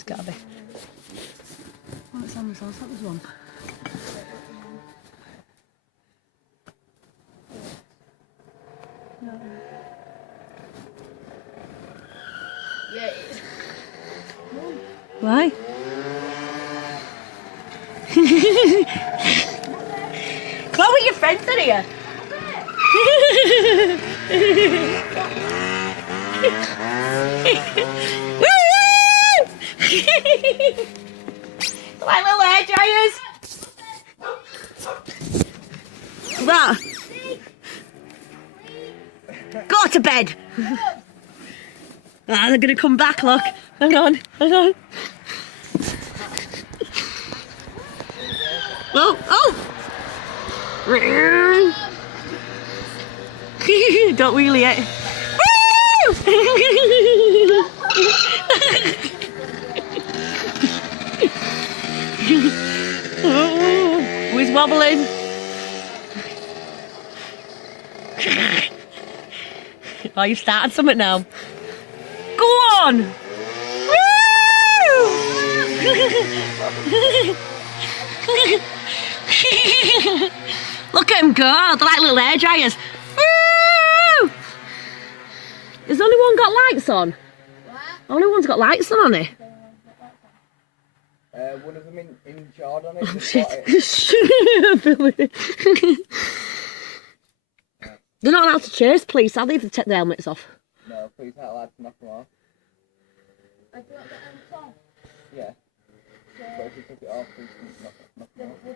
It's gotta be. Oh, it's on myself, that was one. No. Yeah, it is. Why? Chloe, your friends are here. Like little hairdryers. What? Go to bed. Ah, they're gonna come back, look. Hang on, hang on. Oh, oh! Don't wheelie it. Oh, he's wobbling. Oh, you've started something now. Go on! Woo! Look at him go, they're like little hairdryers. Woo! Has only one got lights on? What? Only one's got lights on it. One of them in Jordan. Oh shit. They're not allowed to chase police, are they, if they take their helmets off? No, police aren't allowed to knock them off. I don't get them off. Yeah. But if you took it off, police can knock them off.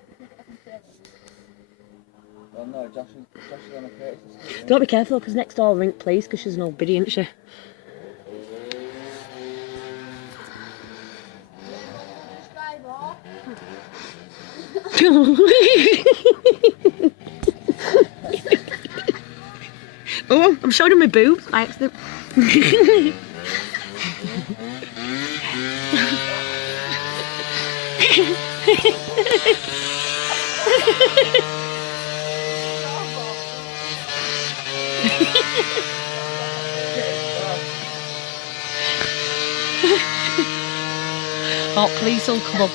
Well, no, Josh is on a courtesy street. Don't be careful, because next door ring police, because she's an old biddy, isn't she? Drive off. Oh, I'm showing him my boobs by accident. Oh, please don't come up.